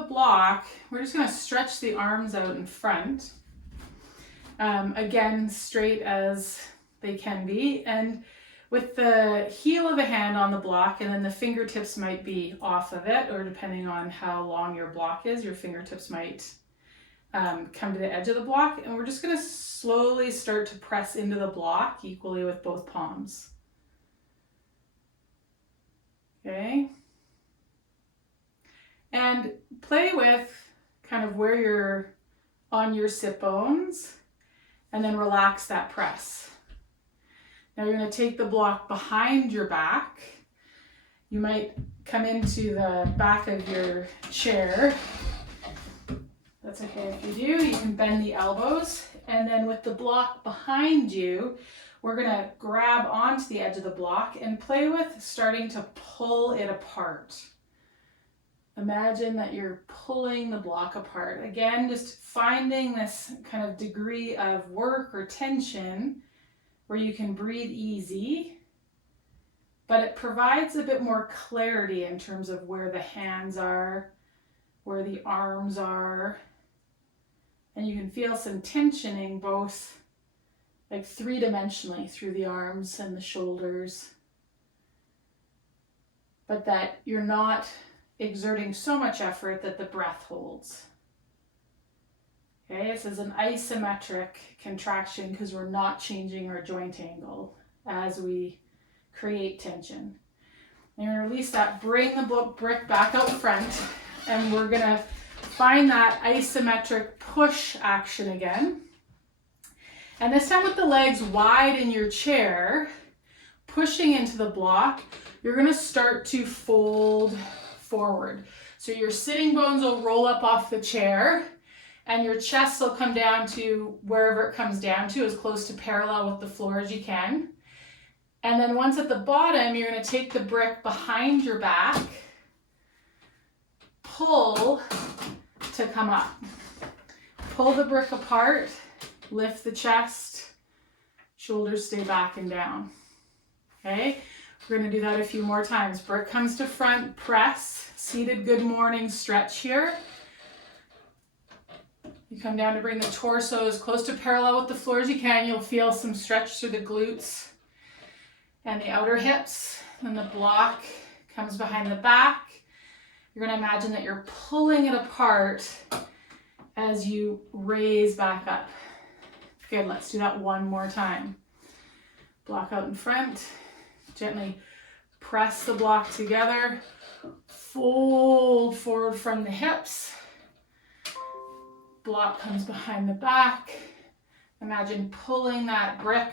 the block, we're just going to stretch the arms out in front. Again, straight as they can be. And with the heel of the hand on the block, and then the fingertips might be off of it, or depending on how long your block is, your fingertips might come to the edge of the block. And we're just going to slowly start to press into the block equally with both palms. Okay. And play with kind of where you're on your sit bones, and then relax that press. Now you're going to take the block behind your back. You might come into the back of your chair. That's okay if you do. You can bend the elbows, and then with the block behind you, we're going to grab onto the edge of the block and play with starting to pull it apart. Imagine that you're pulling the block apart. Again, just finding this kind of degree of work or tension where you can breathe easy, but it provides a bit more clarity in terms of where the hands are, where the arms are, and you can feel some tensioning both like three-dimensionally through the arms and the shoulders, but that you're not exerting so much effort that the breath holds. Okay, this is an isometric contraction because we're not changing our joint angle as we create tension. And you're going to release that, bring the brick back out front, and we're going to find that isometric push action again. And this time with the legs wide in your chair, pushing into the block, you're going to start to fold forward. So your sitting bones will roll up off the chair, and your chest will come down to wherever it comes down to, as close to parallel with the floor as you can. And then once at the bottom, you're going to take the brick behind your back, pull to come up. Pull the brick apart, lift the chest, shoulders stay back and down. Okay? We're going to do that a few more times. Brick comes to front, press, seated good morning stretch here. You come down to bring the torso as close to parallel with the floor as you can. You'll feel some stretch through the glutes and the outer hips. Then the block comes behind the back. You're going to imagine that you're pulling it apart as you raise back up. Good, let's do that one more time. Block out in front. Gently press the block together, fold forward from the hips, block comes behind the back. Imagine pulling that brick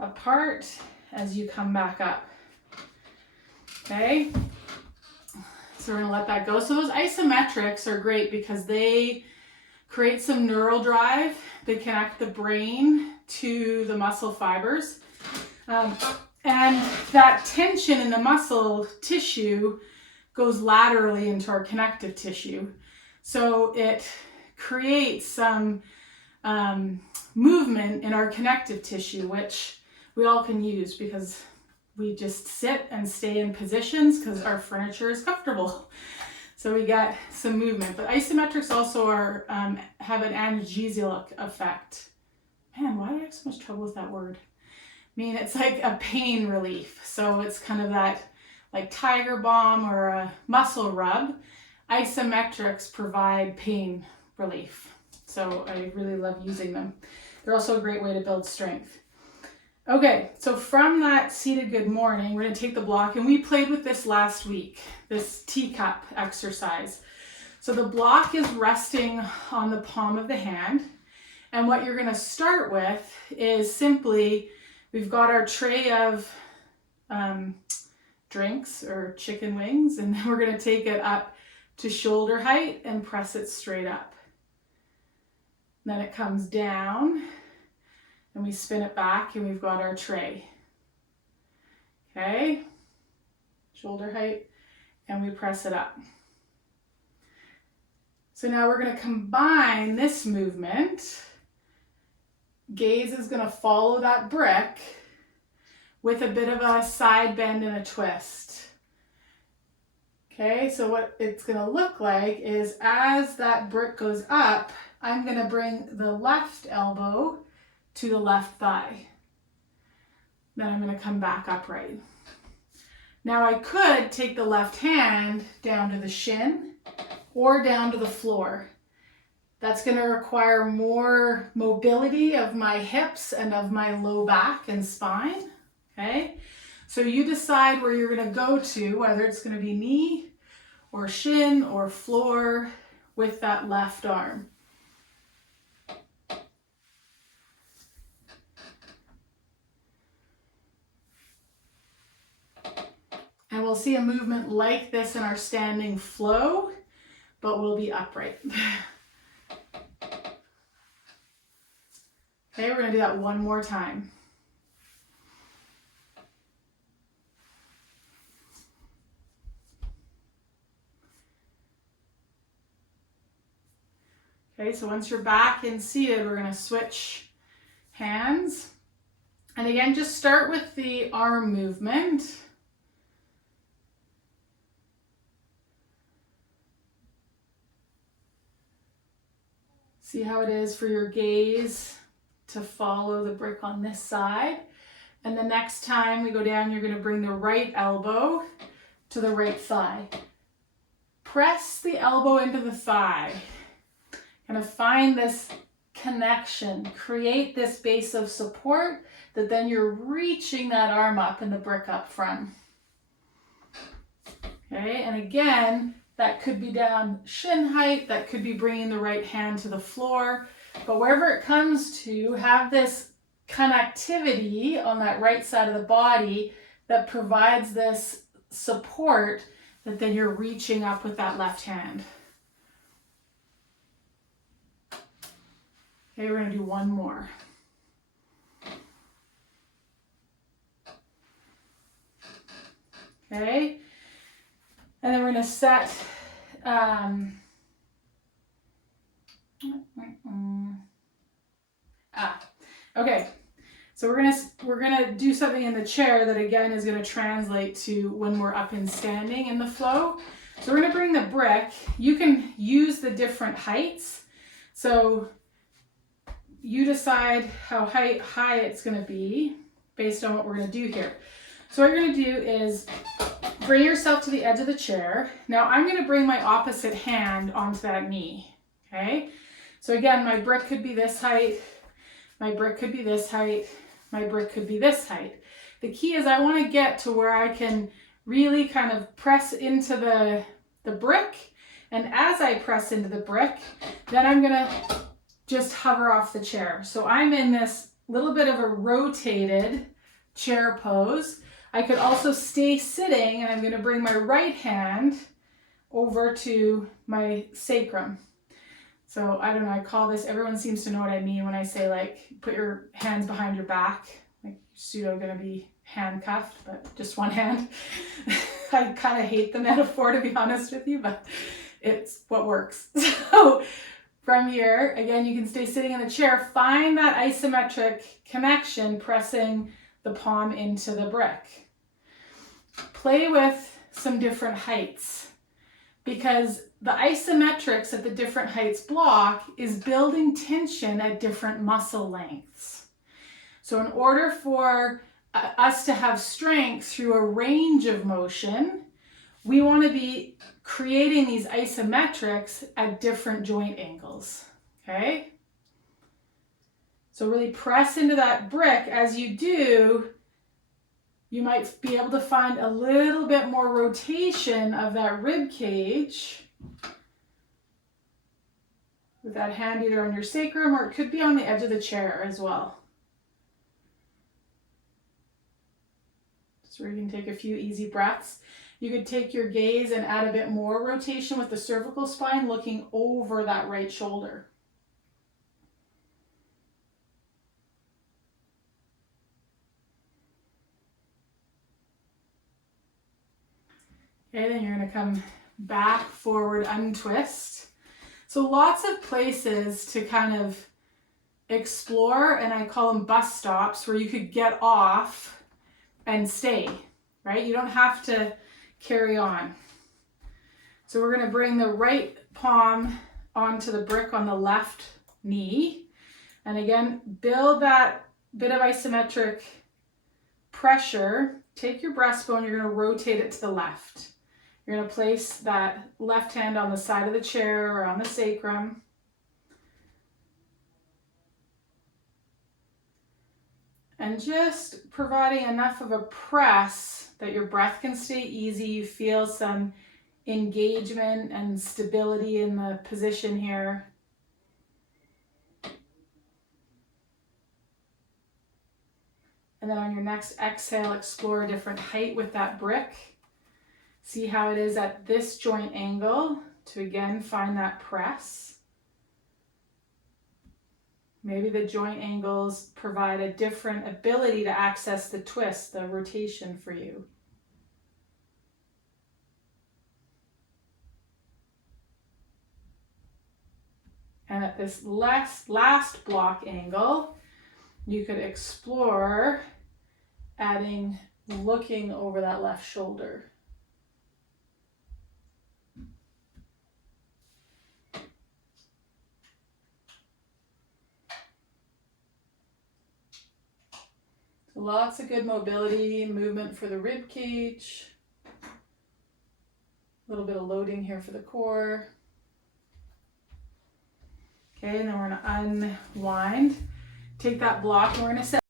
apart as you come back up. Okay, so we're gonna let that go. So those isometrics are great because they create some neural drive. They connect the brain to the muscle fibers. And that tension in the muscle tissue goes laterally into our connective tissue. So it creates some movement in our connective tissue, which we all can use because we just sit and stay in positions because our furniture is comfortable. So we get some movement. But isometrics also have an analgesic effect. Man, why do I have so much trouble with that word? I mean, it's like a pain relief. So it's kind of that like tiger balm or a muscle rub. Isometrics provide pain relief. So I really love using them. They're also a great way to build strength. Okay, so from that seated good morning, we're going to take the block, and we played with this last week, this teacup exercise. So the block is resting on the palm of the hand. And what you're going to start with is simply, we've got our tray of drinks or chicken wings, and then we're going to take it up to shoulder height and press it straight up. Then it comes down, and we spin it back, and we've got our tray. Okay, shoulder height, and we press it up. So now we're going to combine this movement. Gaze is going to follow that brick with a bit of a side bend and a twist. Okay, Okay, so what it's gonna look like is as that brick goes up, I'm gonna bring the left elbow to the left thigh. Then I'm gonna come back upright. Now I could take the left hand down to the shin or down to the floor. That's gonna require more mobility of my hips and of my low back and spine, okay? So you decide where you're gonna go to, whether it's gonna be knee or shin or floor with that left arm. And we'll see a movement like this in our standing flow, but we'll be upright. Okay, we're gonna do that one more time. Okay, so once you're back and seated, we're gonna switch hands. And again, just start with the arm movement. See how it is for your gaze to follow the brick on this side. And the next time we go down, you're going to bring the right elbow to the right thigh. Press the elbow into the thigh. Kind of find this connection. Create this base of support that then you're reaching that arm up and the brick up front. Okay, and again, that could be down shin height, that could be bringing the right hand to the floor, but wherever it comes to, have this connectivity on that right side of the body that provides this support that then you're reaching up with that left hand. Okay, we're gonna do one more. Okay, and then we're gonna set okay, so we're gonna do something in the chair that again is gonna translate to when we're up and standing in the flow. So we're gonna bring the brick. You can use the different heights. So you decide how high it's gonna be based on what we're gonna do here. So what you're gonna do is bring yourself to the edge of the chair. Now I'm gonna bring my opposite hand onto that knee, okay? So again, my brick could be this height, my brick could be this height, my brick could be this height. The key is I wanna get to where I can really kind of press into the brick, and as I press into the brick, then I'm gonna just hover off the chair. So I'm in this little bit of a rotated chair pose. I could also stay sitting, and I'm going to bring my right hand over to my sacrum. So I don't know, I call this, everyone seems to know what I mean when I say like put your hands behind your back, like you're pseudo going to be handcuffed, but just one hand. I kind of hate the metaphor, to be honest with you, but it's what works. So from here, again, you can stay sitting in the chair, find that isometric connection, pressing the palm into the brick. Play with some different heights, because the isometrics at the different heights block is building tension at different muscle lengths. So in order for us to have strength through a range of motion, we want to be creating these isometrics at different joint angles, okay? So really press into that brick. As you do, you might be able to find a little bit more rotation of that rib cage with that hand either on your sacrum, or it could be on the edge of the chair as well. So you can take a few easy breaths. You could take your gaze and add a bit more rotation with the cervical spine, looking over that right shoulder. Okay, then you're going to come back, forward, untwist. So lots of places to kind of explore, and I call them bus stops, where you could get off and stay, right? You don't have to carry on. So we're going to bring the right palm onto the brick on the left knee. And again, build that bit of isometric pressure. Take your breastbone, you're going to rotate it to the left. You're going to place that left hand on the side of the chair or on the sacrum. And just providing enough of a press that your breath can stay easy. You feel some engagement and stability in the position here. And then on your next exhale, explore a different height with that brick. See how it is at this joint angle to again find that press. Maybe the joint angles provide a different ability to access the twist, the rotation for you. And at this last block angle, you could explore adding, looking over that left shoulder. Lots of good mobility, movement for the rib cage. A little bit of loading here for the core. Okay, and then we're going to unwind. Take that block and we're going to set